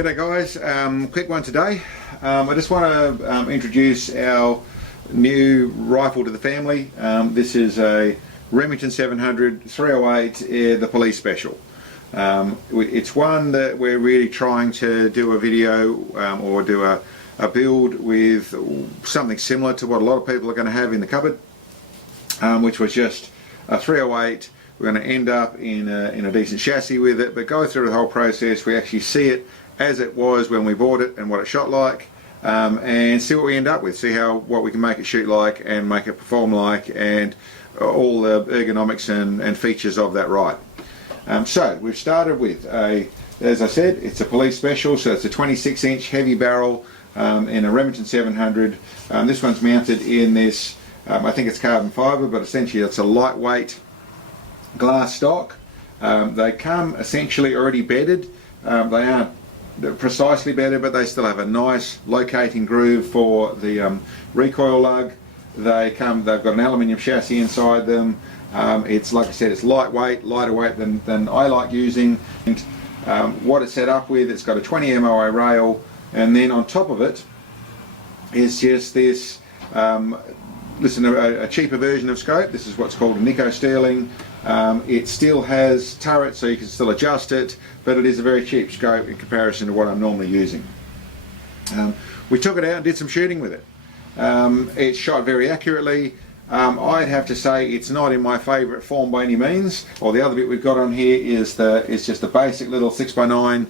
G'day guys, quick one today. I just want to introduce our new rifle to the family. This is a Remington 700 308, the police special. It's one that we're really trying to do a video or do a build with something similar to what a lot of people are going to have in the cupboard, which was just a 308. We're going to end up in a decent chassis with it, but go through the whole process. We actually see it as it was when we bought it and what it shot like, and see what we end up with, see what we can make it shoot like and make it perform like, and all the ergonomics and features of that ride. So we've started with as I said, it's a police special, so it's a 26-inch heavy barrel in a Remington 700. This one's mounted in this, I think it's carbon fibre, but essentially it's a lightweight glass stock. They come essentially already bedded. They aren't precisely bedded, but they still have a nice locating groove for the recoil lug. They've got an aluminium chassis inside them. It's, like I said, it's lightweight, lighter weight than I like using. And what it's set up with, it's got a 20 MOA rail, and then on top of it is just this a cheaper version of scope. This is what's called a Nico Sterling. It still has turret, so you can still adjust it, but it is a very cheap scope in comparison to what I'm normally using. We took it out and did some shooting with it. It's shot very accurately. I'd have to say it's not in my favourite form by any means. Or the other bit we've got on here is just a basic little 6x9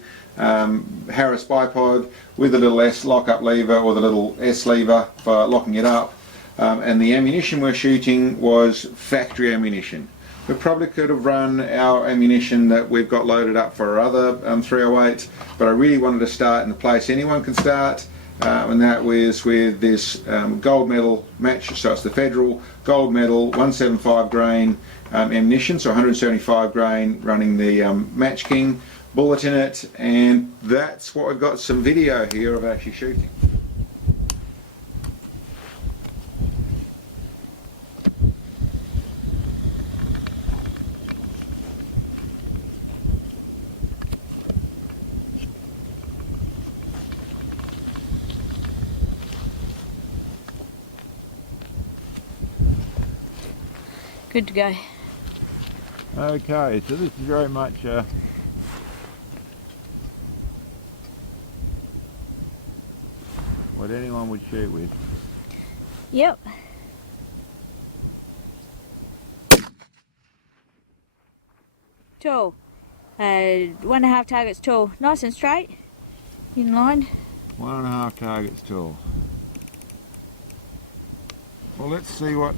Harris bipod with a little S lock-up lever, or the little S lever for locking it up. And the ammunition we're shooting was factory ammunition. We probably could have run our ammunition that we've got loaded up for our other 308, but I really wanted to start in the place anyone can start, and that was with this gold medal match. So it's the federal gold medal 175 grain ammunition, so 175 grain, running the Match King bullet in it, and that's what we've got some video here of actually shooting. Good to go. Okay, so this is very much what anyone would shoot with. Yep. Tall. 1.5 targets tall. Nice and straight. In line. 1.5 targets tall. Well, let's see what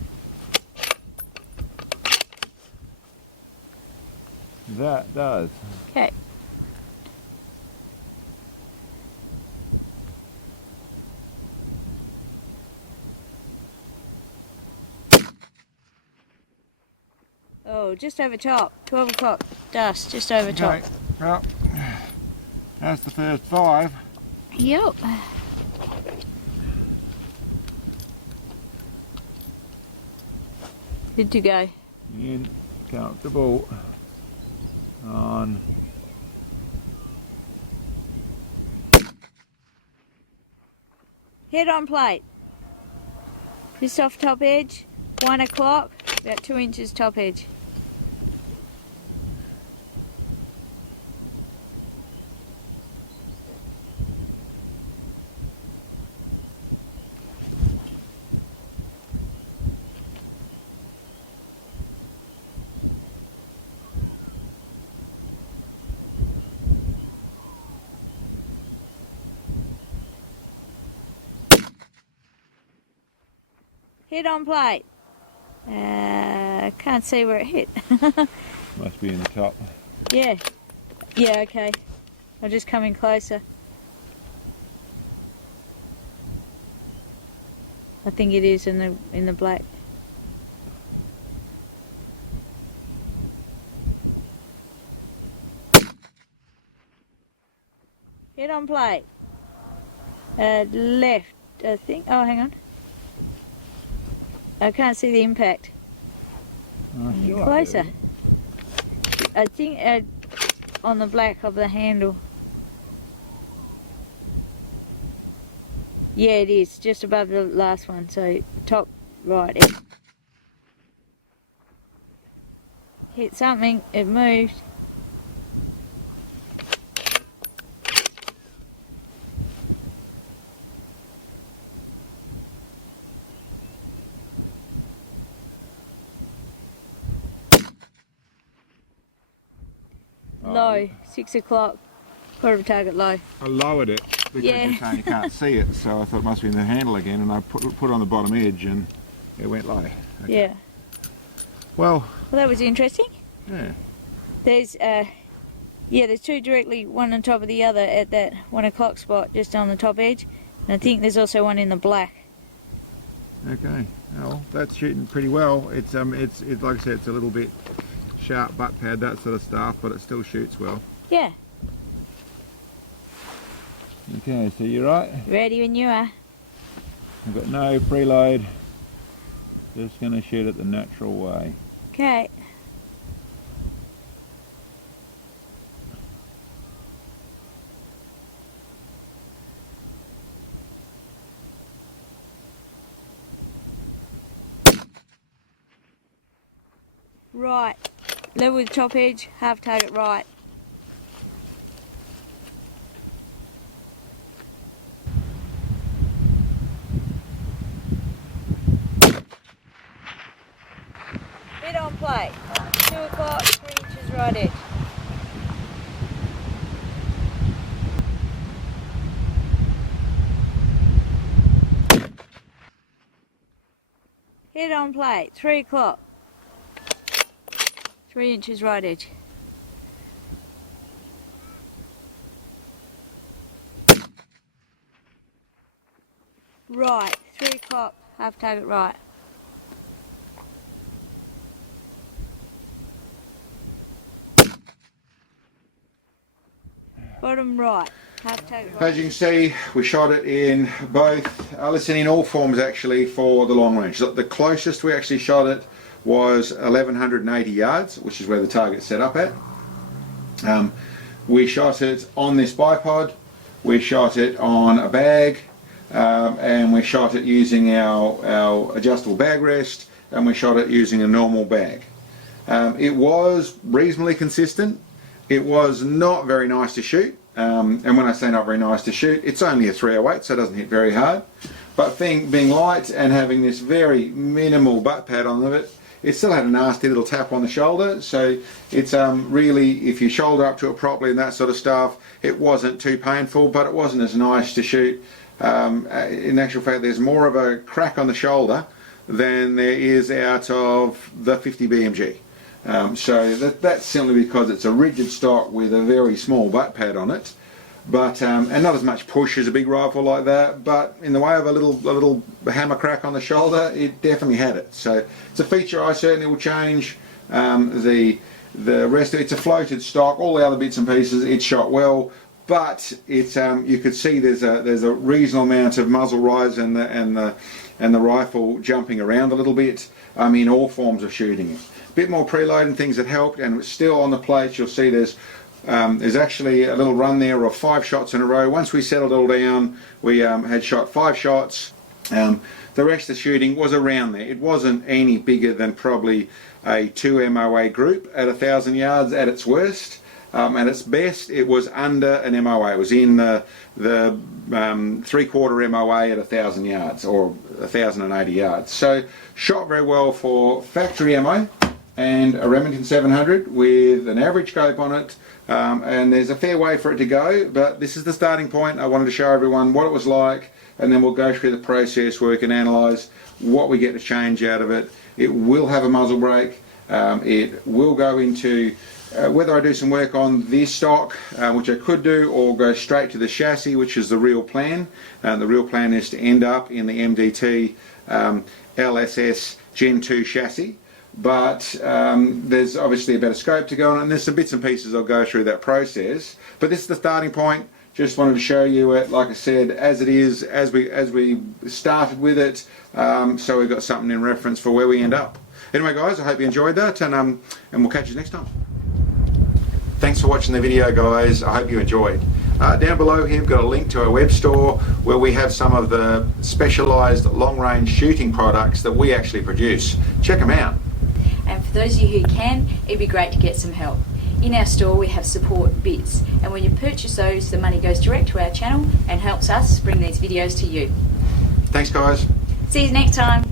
that does. Okay. Oh, just over top. 12 o'clock. Dust, just over top. Okay, well, that's the first 5. Yep. Good to go. In, comfortable, on. Head on plate. Just off top edge. 1 o'clock. About 2 inches top edge. Hit on plate. Can't see where it hit. Must be in the top. Yeah. Yeah, okay. I'll just come in closer. I think it is in the black. Hit on plate. Left, I think. Oh, hang on. I can't see the impact. Closer. I think on the black of the handle. Yeah, it is, just above the last one, so top right. It hit something, it moved. Low, 6 o'clock, quarter of target low. I lowered it because Yeah. you're saying you can't see it, so I thought it must be in the handle again, and I put it on the bottom edge and it went low. Okay. Yeah. Well, Well, that was interesting. yeah. There's there's two directly, one on top of the other at that 1 o'clock spot, just on the top edge. And I think there's also one in the black. Okay. Well, that's shooting pretty well. It's like I said, it's a little bit sharp butt pad, that sort of stuff, but it still shoots well. Yeah. Okay, so you're right. Ready when you are. I've got no preload. Just going to shoot it the natural way. Okay. Right. Level with top edge, half target right. Hit on play. 2 o'clock, 3 inches right edge. Hit on play. 3 o'clock. 3 inches right edge. Right. 3 o'clock, half target right. Bottom right, half target right. As you can see, we shot it in both, in all forms actually for the long range. The closest we actually shot it was 1180 yards, which is where the target's set up at. We shot it on this bipod, we shot it on a bag, and we shot it using our adjustable bag rest, and we shot it using a normal bag. It was reasonably consistent. It was not very nice to shoot, and when I say not very nice to shoot, it's only a 308, so it doesn't hit very hard. But being light and having this very minimal butt pad on it, it still had a nasty little tap on the shoulder. So it's really, if you shoulder up to it properly and that sort of stuff, it wasn't too painful, but it wasn't as nice to shoot. In actual fact, there's more of a crack on the shoulder than there is out of the 50 BMG. So that's simply because it's a rigid stock with a very small butt pad on it, but and not as much push as a big rifle like that, but in the way of a little hammer crack on the shoulder, it definitely had it. So it's a feature I certainly will change. The rest of it's a floated stock, all the other bits and pieces it shot well, but it's you could see there's a reasonable amount of muzzle rise and the rifle jumping around a little bit. In all forms of shooting it. Bit more preload and things that helped, and it's still on the plates. You'll see there's actually a little run there of 5 shots in a row. Once we settled all down, we had shot 5 shots. The rest of the shooting was around there. It wasn't any bigger than probably a 2 MOA group at 1,000 yards at its worst. At its best, it was under an MOA. It was in the 3/4 MOA at 1,000 yards, or 1,080 yards. So shot very well for factory ammo and a Remington 700 with an average scope on it. And there's a fair way for it to go, but this is the starting point. I wanted to show everyone what it was like, and then we'll go through the process work and analyse what we get to change out of it. It will have a muzzle brake. It will go into whether I do some work on this stock, which I could do, or go straight to the chassis, which is the real plan. The real plan is to end up in the MDT LSS Gen 2 chassis. But there's obviously a better scope to go on, and there's some bits and pieces I'll go through that process. But this is the starting point. Just wanted to show you it, like I said, as it is, as we started with it, so we've got something in reference for where we end up. Anyway guys, I hope you enjoyed that, and we'll catch you next time. Thanks for watching the video guys, I hope you enjoyed. Down below here we've got a link to our web store where we have some of the specialised long-range shooting products that we actually produce. Check them out. And for those of you who can, it'd be great to get some help. In our store we have support bits, and when you purchase those, the money goes direct to our channel and helps us bring these videos to you. Thanks guys. See you next time.